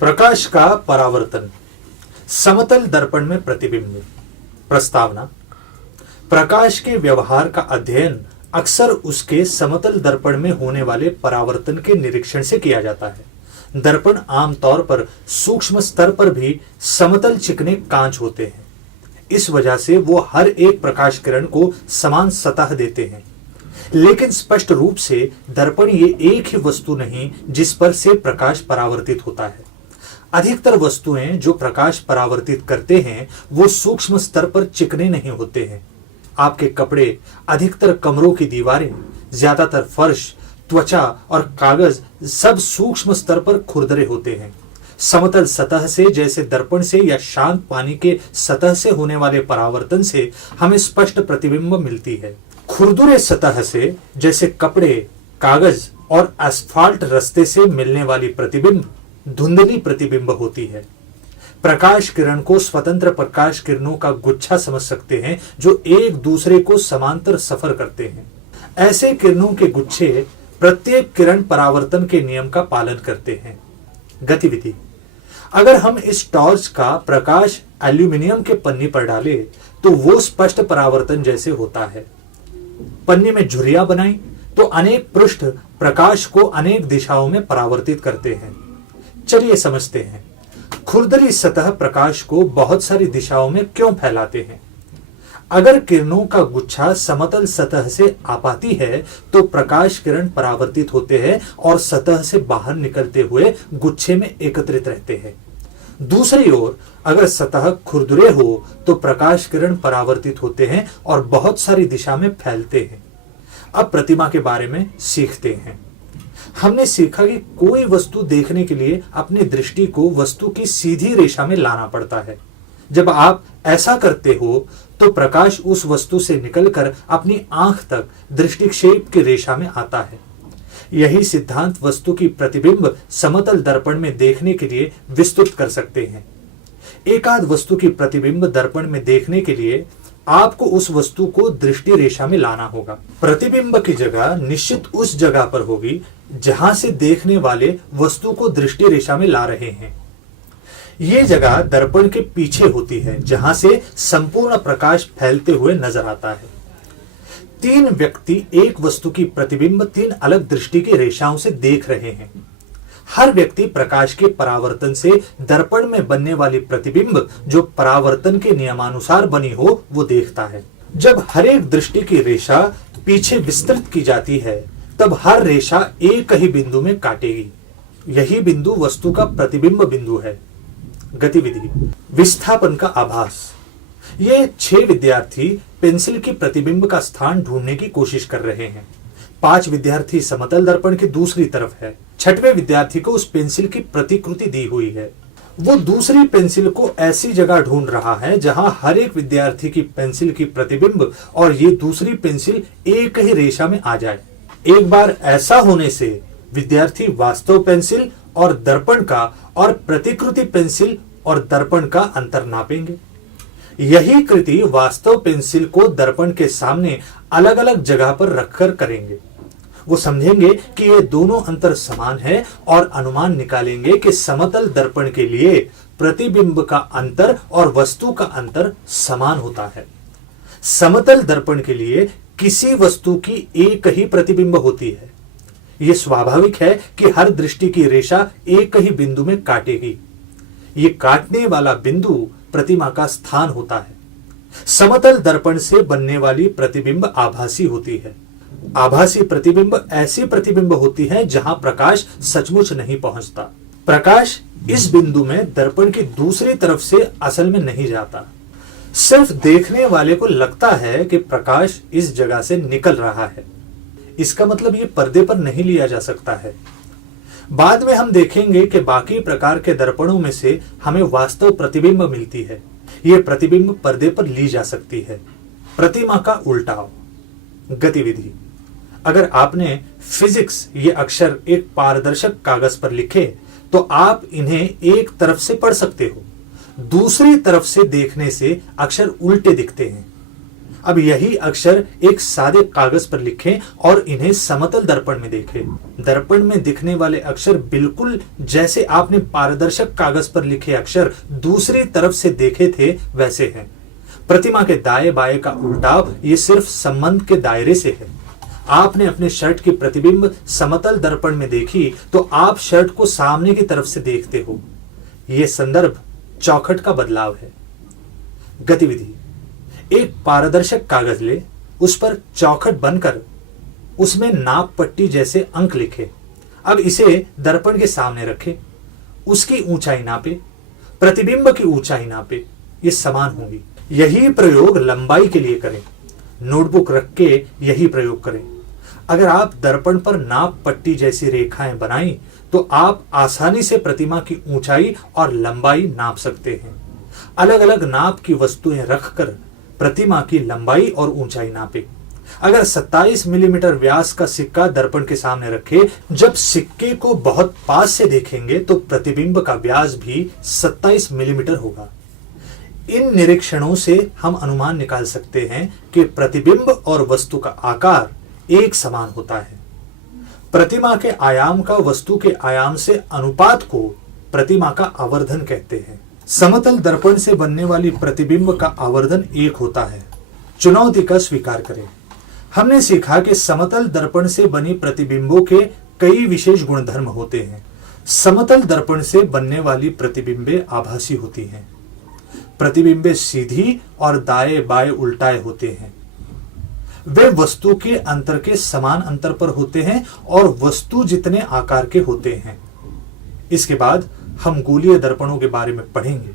प्रकाश का परावर्तन, समतल दर्पण में प्रतिबिंब। प्रस्तावना। प्रकाश के व्यवहार का अध्ययन अक्सर उसके समतल दर्पण में होने वाले परावर्तन के निरीक्षण से किया जाता है। दर्पण आमतौर पर सूक्ष्म स्तर पर भी समतल चिकने कांच होते हैं। इस वजह से वो हर एक प्रकाश किरण को समान सतह देते हैं। लेकिन स्पष्ट रूप से दर्पण ये एक ही वस्तु नहीं जिस पर से प्रकाश परावर्तित होता है। अधिकतर वस्तुएं जो प्रकाश परावर्तित करते हैं वो सूक्ष्म स्तर पर चिकने नहीं होते हैं। आपके कपड़े, अधिकतर कमरों की दीवारें, ज्यादातर फर्श, त्वचा और कागज सब सूक्ष्म स्तर पर खुरदरे होते हैं। समतल सतह से जैसे दर्पण से या शांत पानी के सतह से होने वाले परावर्तन से हमें स्पष्ट प्रतिबिंब मिलती है। खुरदुरे सतह से जैसे कपड़े, कागज और एस्फाल्ट रास्ते से मिलने वाली प्रतिबिंब धुंधली प्रतिबिंब होती है। प्रकाश किरण को स्वतंत्र प्रकाश किरणों का गुच्छा समझ सकते हैं जो एक दूसरे को समांतर सफर करते हैं। ऐसे किरणों के गुच्छे प्रत्येक किरण परावर्तन के नियम का पालन करते हैं। गतिविधि। अगर हम इस टॉर्च का प्रकाश एल्यूमिनियम के पन्नी पर डालें तो वो स्पष्ट परावर्तन जैसे होता है। पन्नी में झुर्रियां बनाई तो अनेक पृष्ठ प्रकाश को अनेक दिशाओं में परावर्तित करते हैं। चलिए समझते हैं, खुरदरी सतह प्रकाश को बहुत सारी दिशाओं में क्यों फैलाते हैं। अगर किरणों का गुच्छा समतल सतह से आपाती है तो प्रकाश किरण परावर्तित होते हैं और सतह से बाहर निकलते हुए गुच्छे में एकत्रित रहते हैं। दूसरी ओर अगर सतह खुरदुरे हो तो प्रकाश किरण परावर्तित होते हैं और बहुत सारी दिशा में फैलते हैं। अब प्रतिमा के बारे में सीखते हैं। हमने सीखा कि कोई वस्तु देखने के लिए अपनी दृष्टि को वस्तु की सीधी रेखा में लाना पड़ता है। जब आप ऐसा करते हो तो प्रकाश उस वस्तु से निकलकर अपनी आंख तक दृष्टिक्षेप की रेखा में आता है। यही सिद्धांत वस्तु की प्रतिबिंब समतल दर्पण में देखने के लिए विस्तृत कर सकते हैं। एकाध वस्तु की प्रतिबिंब दर्पण में देखने के लिए आपको उस वस्तु को दृष्टि रेखा में लाना होगा। प्रतिबिंब की जगह निश्चित उस जगह पर होगी जहां से देखने वाले वस्तु को दृष्टि रेखा में ला रहे हैं। यह जगह दर्पण के पीछे होती है जहां से संपूर्ण प्रकाश फैलते हुए नजर आता है। तीन व्यक्ति एक वस्तु की प्रतिबिंब तीन अलग दृष्टि की रेखाओं से देख रहे हैं। हर व्यक्ति प्रकाश के परावर्तन से दर्पण में बनने वाली प्रतिबिंब जो परावर्तन के नियमानुसार बनी हो वो देखता है। जब हर एक दृष्टि की रेखा पीछे विस्तृत की जाती है तब हर रेखा एक ही बिंदु में काटेगी। यही बिंदु वस्तु का प्रतिबिंब बिंदु है। गतिविधि। विस्थापन का आभास। ये 6 विद्यार्थी पेंसिल की प्रतिबिंब का स्थान ढूंढने की कोशिश कर रहे हैं। 5 विद्यार्थी समतल दर्पण की दूसरी तरफ है। 6वें विद्यार्थी को उस पेंसिल की प्रतिकृति दी हुई है। वो दूसरी पेंसिल को ऐसी जगह ढूंढ रहा है जहां हर एक विद्यार्थी की पेंसिल की प्रतिबिंब और ये दूसरी पेंसिल एक ही रेखा में आ जाए। एक बार ऐसा होने से विद्यार्थी वास्तव पेंसिल और दर्पण का और प्रतिकृति पेंसिल और दर्पण का अंतर नापेंगे। यही कृति वास्तव पेंसिल को दर्पण के सामने अलग अलग जगह पर रखकर करेंगे। वो समझेंगे कि ये दोनों अंतर समान है और अनुमान निकालेंगे कि समतल दर्पण के लिए प्रतिबिंब का अंतर और वस्तु का अंतर समान होता है। समतल दर्पण के लिए किसी वस्तु की एक ही प्रतिबिंब होती है। यह स्वाभाविक है कि हर दृष्टि की रेखा एक ही बिंदु में काटेगी। ये काटने वाला बिंदु प्रतिमा का स्थान होता है। समतल दर्पण से बनने वाली प्रतिबिंब आभासी होती है। आभासी प्रतिबिंब ऐसी प्रतिबिंब होती है जहां प्रकाश सचमुच नहीं पहुंचता। प्रकाश इस बिंदु में दर्पण की दूसरी तरफ से असल में नहीं जाता। सिर्फ देखने वाले को लगता है कि प्रकाश इस जगह से निकल रहा है। इसका मतलब ये पर्दे पर नहीं लिया जा सकता है। बाद में हम देखेंगे कि बाकी प्रकार के दर्पणों में से हमें वास्तव प्रतिबिंब मिलती है। यह प्रतिबिंब पर्दे पर ली जा सकती है। प्रतिमा का उल्टाव। गतिविधि। अगर आपने फिजिक्स ये अक्षर एक पारदर्शक कागज पर लिखे तो आप इन्हें एक तरफ से पढ़ सकते हो। दूसरी तरफ से देखने से अक्षर उल्टे दिखते हैं। अब यही अक्षर एक सादे कागज पर लिखें और इन्हें समतल दर्पण में देखें। दर्पण में दिखने वाले अक्षर बिल्कुल जैसे आपने पारदर्शक कागज पर लिखे अक्षर दूसरी तरफ से देखे थे वैसे हैं। प्रतिमा के दाएं बाएं का उल्टाव ये सिर्फ संबंध के दायरे से है। आपने अपने शर्ट की प्रतिबिंब समतल दर्पण में देखी तो आप शर्ट को सामने की तरफ से देखते हो। यह संदर्भ चौखट का बदलाव है। गतिविधि: एक पारदर्शक कागज ले, उस पर चौखट बनकर उसमें नाप पट्टी जैसे अंक लिखे। अब इसे दर्पण के सामने रखें, उसकी ऊंचाई नापे, प्रतिबिंब की ऊंचाई नापे, ये समान होंगी। यही प्रयोग लंबाई के लिए करें। नोटबुक रख के यही प्रयोग करें। अगर आप दर्पण पर नाप पट्टी जैसी रेखाएं बनाई तो आप आसानी से प्रतिमा की ऊंचाई और लंबाई नाप सकते हैं। अलग अलग नाप की वस्तुएं रखकर प्रतिमा की लंबाई और ऊंचाई नापे। अगर 27 मिलीमीटर व्यास का सिक्का दर्पण के सामने रखे, जब सिक्के को बहुत पास से देखेंगे तो प्रतिबिंब का व्यास भी 27 मिलीमीटर होगा। इन निरीक्षणों से हम अनुमान निकाल सकते हैं कि प्रतिबिंब और वस्तु का आकार एक समान होता है। प्रतिमा के आयाम का वस्तु के आयाम से अनुपात को प्रतिमा का आवर्धन कहते हैं। समतल दर्पण से बनने वाली प्रतिबिंब का आवर्धन 1 होता है। चुनौती का स्वीकार करें। हमने सीखा कि समतल दर्पण से बनी प्रतिबिंबों के कई विशेष गुणधर्म होते हैं। समतल दर्पण से बनने वाली प्रतिबिंबें आभासी होती हैं। प्रतिबिंबें सीधी और दाएं बाएं उल्टाए होते हैं। वे वस्तु के अंतर के समान अंतर पर होते हैं और वस्तु जितने आकार के होते हैं। इसके बाद हम गोलीय दर्पणों के बारे में पढ़ेंगे।